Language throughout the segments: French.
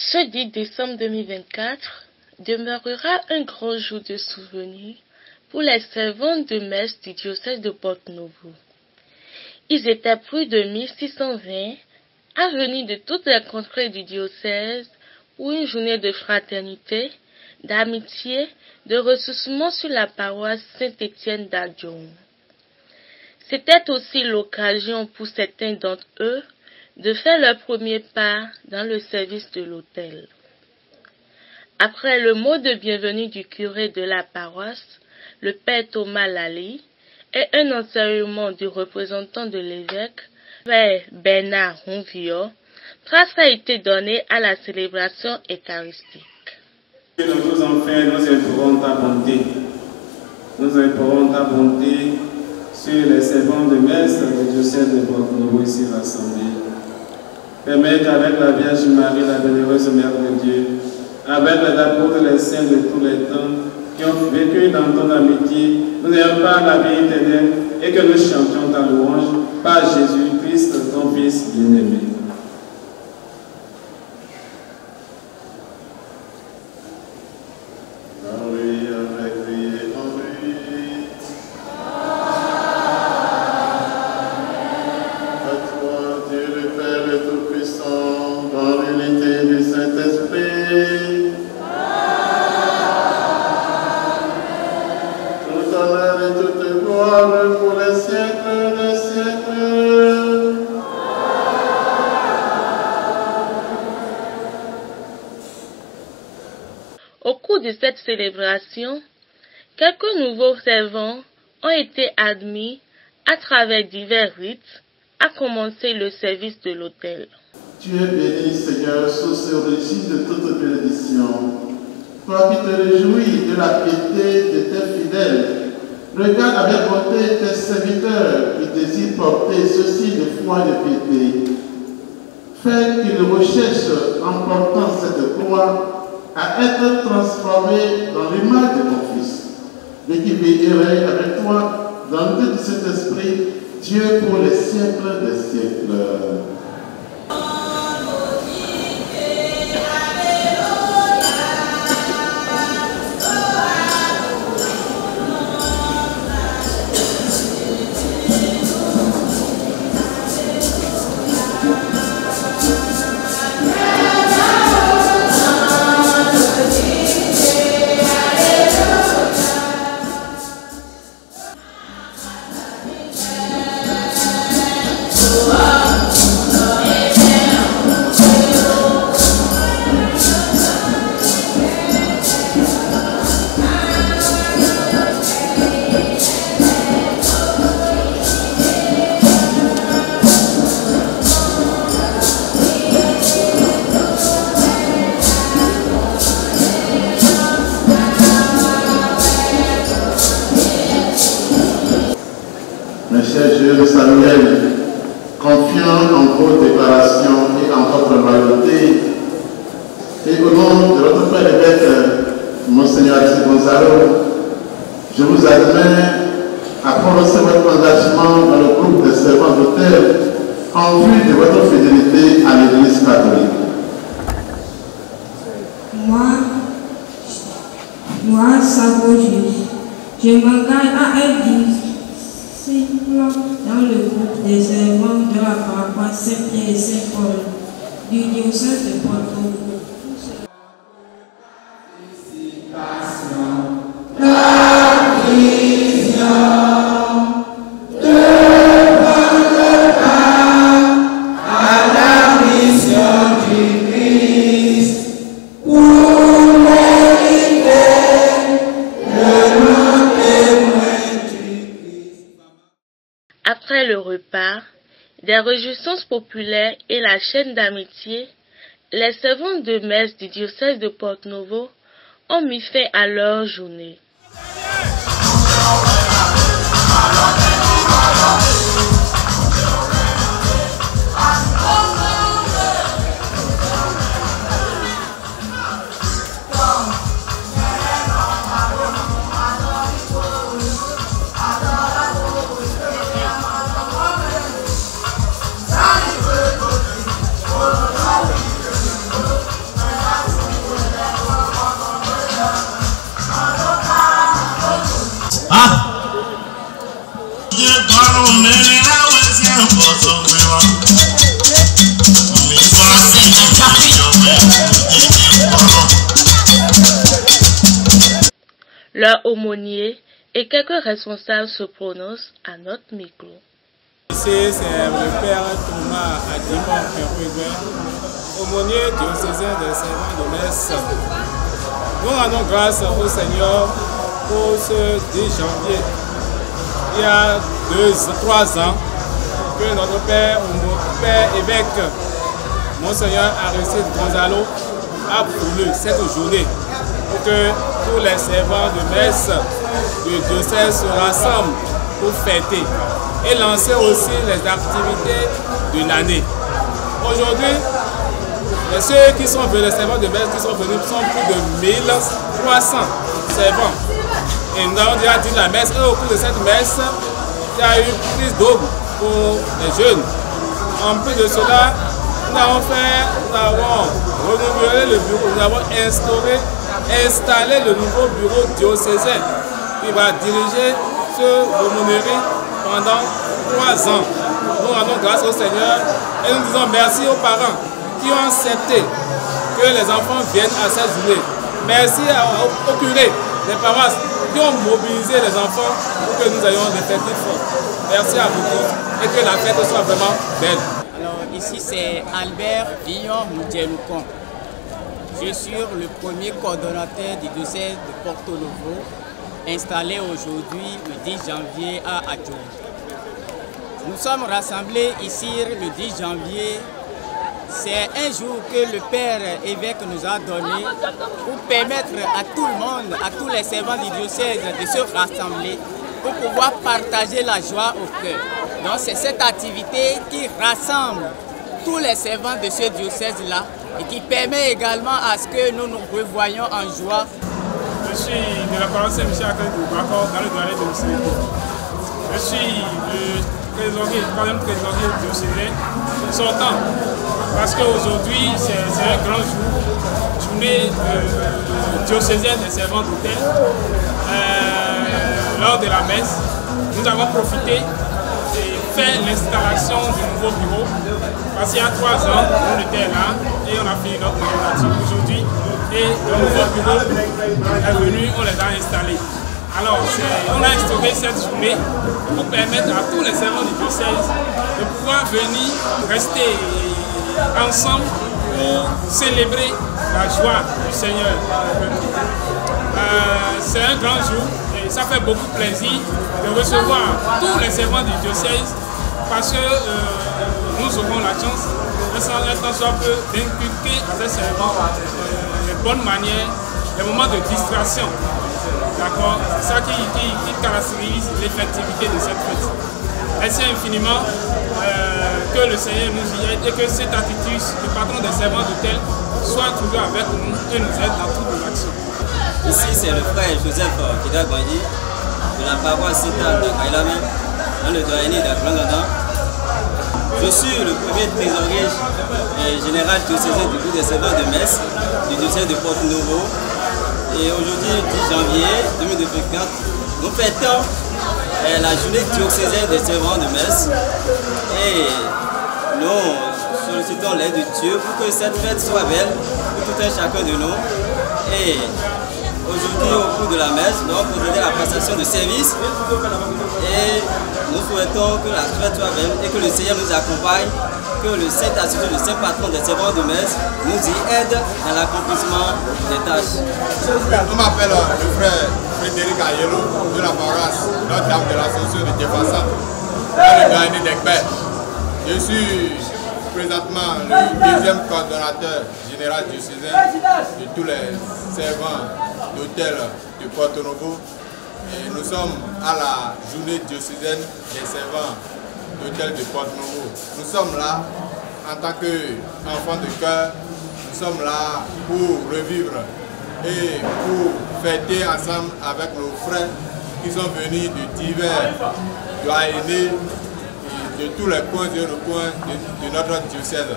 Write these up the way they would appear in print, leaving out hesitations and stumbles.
Ce 10 décembre 2024 demeurera un grand jour de souvenir pour les servants de messe du diocèse de Porto-Novo. Ils étaient plus de 1620 à venir de toutes les contrées du diocèse pour une journée de fraternité, d'amitié, de ressourcement sur la paroisse Saint-Étienne d'Adion. C'était aussi l'occasion pour certains d'entre eux de faire leur premier pas dans le service de l'autel. Après le mot de bienvenue du curé de la paroisse, le père Thomas Lally, et un enseignement du représentant de l'évêque, père Bernard Ronviot, trace a été donnée à la célébration eucharistique. Nous enfants, nous implorons ta bonté. Nous implorons ta bonté sur les servants de messe du diocèse de Porto-Novo ici rassemblés. Permets qu'avec la Vierge Marie, la bienheureuse Mère de Dieu, avec les apôtres, les saints de tous les temps, qui ont vécu dans ton amitié, nous n'ayons pas la vie éternelle et que nous chantions ta louange par Jésus-Christ, ton Fils bien-aimé. Au cours de cette célébration, quelques nouveaux servants ont été admis à travers divers rites, à commencer le service de l'autel. Tu es béni, Seigneur, source et origine de toute bénédiction. Toi qui te réjouis de la piété de tes fidèles, regarde avec bonté tes serviteurs qui désirent porter ceci de foi et de piété. Fais qu'ils recherchent en portant cette croix à être transformés dans l'image de ton Fils, et qui veillerait avec toi dans l'unité de cet esprit, Dieu pour les siècles des siècles. Mes chers jeunes Samuel, confiant en vos déclarations et en votre loyauté, et au nom de votre frère évêque, Monseigneur Alexis Gonzalo, je vous admets à prononcer votre engagement dans le groupe des servants d'autel en vue de votre fidélité à l'Église catholique. Moi, Sabo Jules, je m'engage à être disciple dans le groupe des servants de la paroisse Saint-Pierre et Saint-Paul du diocèse de Porto-Novo. Après le repas, des réjouissances populaires et la chaîne d'amitié, les servants de messe du diocèse de Porto-Novo ont mis fin à leur journée. leur aumônier et quelques responsables se prononcent à notre micro. Ici, c'est le père Thomas Adimon Perruguin, aumônier diocésain des servants de messe. Nous rendons grâce au Seigneur pour ce 10 janvier. Il y a 3 ans que notre père évêque, Monseigneur Aristide Gonzalo, a voulu cette journée pour que tous les servants de messe du diocèse se rassemblent pour fêter et lancer aussi les activités de l'année. Aujourd'hui, ceux qui sont venus, les servants de messe qui sont venus, sont plus de 1300 servants. Et nous avons déjà dit la messe, et au cours de cette messe, il y a eu prise d'aube pour les jeunes. En plus de cela, nous avons renouvelé le bureau, nous avons installé le nouveau bureau diocésain qui va diriger ce aumônerie pendant 3 ans. Nous rendons grâce au Seigneur et nous disons merci aux parents qui ont accepté que les enfants viennent à cette journée. Merci aux curés des paroisses qui ont mobilisé les enfants pour que nous ayons des effectifs forts. Merci à vous tous et que la fête soit vraiment belle. Alors ici c'est Albert Villon Moudjeloukon. Je suis le premier coordonnateur du diocèse de Porto Novo, installé aujourd'hui le 10 janvier à Adjoum. Nous sommes rassemblés ici le 10 janvier. C'est un jour que le Père évêque nous a donné pour permettre à tout le monde, à tous les servants du diocèse de se rassembler pour pouvoir partager la joie au cœur. Donc c'est cette activité qui rassemble tous les servants de ce diocèse-là et qui permet également à ce que nous nous revoyions en joie. Je suis de la paroisse Saint-Michel dans le doyen de Moussouko. Je suis le troisième trésorier diocésain sortant. Parce qu'aujourd'hui, c'est un grand jour, journée diocésaine des servants d'autel. Lors de la messe, nous avons profité et fait l'installation du nouveau bureau. Parce qu'il y a 3 ans, on était là et on a fini notre mandature aujourd'hui. Et le nouveau bureau est venu, on les a installés. Alors, on a instauré cette journée pour permettre à tous les servants du diocèse de pouvoir venir rester ensemble pour célébrer la joie du Seigneur. C'est un grand jour et ça fait beaucoup plaisir de recevoir tous les servants du diocèse parce que nous aurons la chance, un temps soit peu, d'inculquer à ces servants les bonnes manières, les moments de distraction. D'accord? C'est ça qui caractérise l'effectivité de cette fête. Merci infiniment. Que le Seigneur nous y aide et que cette attitude du patron des servants d'autel soit toujours avec nous et nous aide dans toute l'action. Ici, c'est le frère Joseph Kidagwandi de la paroisse Sita de Kailame, dans le doyenné d'Agrandanda. Je suis le premier trésorier général diocésain du groupe des servants de messe du diocèse de Porto Novo. Et aujourd'hui, 10 janvier 2024, nous fêtons la journée diocésaine des servants de messe et nous sollicitons l'aide de Dieu pour que cette fête soit belle pour tout un chacun de nous. Et aujourd'hui, au cours de la messe, nous allons procéder à la prestation de service et nous souhaitons que la fête soit belle et que le Seigneur nous accompagne, que le Saint-Assistant, le Saint-Patron des servants de messe nous y aide dans l'accomplissement des tâches. Je m'appelle le frère Frédéric Ayelou de la paroisse Notre-Dame de l'Ascension de Djefassa, dans le doyenné d'Ekbet. Je suis présentement le deuxième coordonnateur général diocésain de tous les servants d'hôtel de Porto Novo. Et nous sommes à la journée diocésaine des servants d'hôtel de Porto Novo. Nous sommes là en tant qu'enfants de cœur, nous sommes là pour revivre et pour fêter ensemble avec nos frères qui sont venus de divers doyennés de tous les coins et recoins de notre diocèse.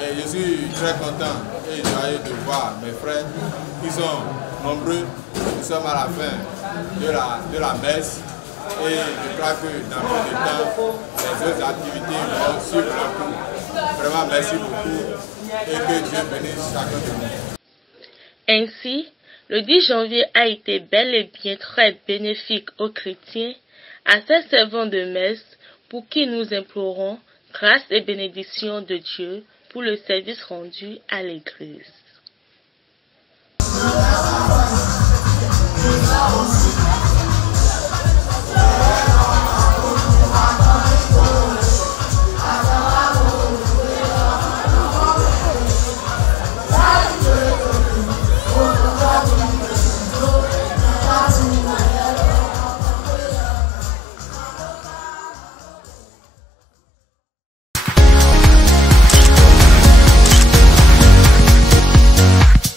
Et je suis très content et joyeux de voir mes frères qui sont nombreux. Nous sommes à la fin de la messe et je crois que dans peu de temps, les autres activités vont suivre leur cours. Vraiment, merci beaucoup et que Dieu bénisse chacun de nous. Ainsi, Le 10 janvier a été bel et bien très bénéfique aux chrétiens, à ces servants de messe, pour qui nous implorons grâce et bénédiction de Dieu pour le service rendu à l'Église.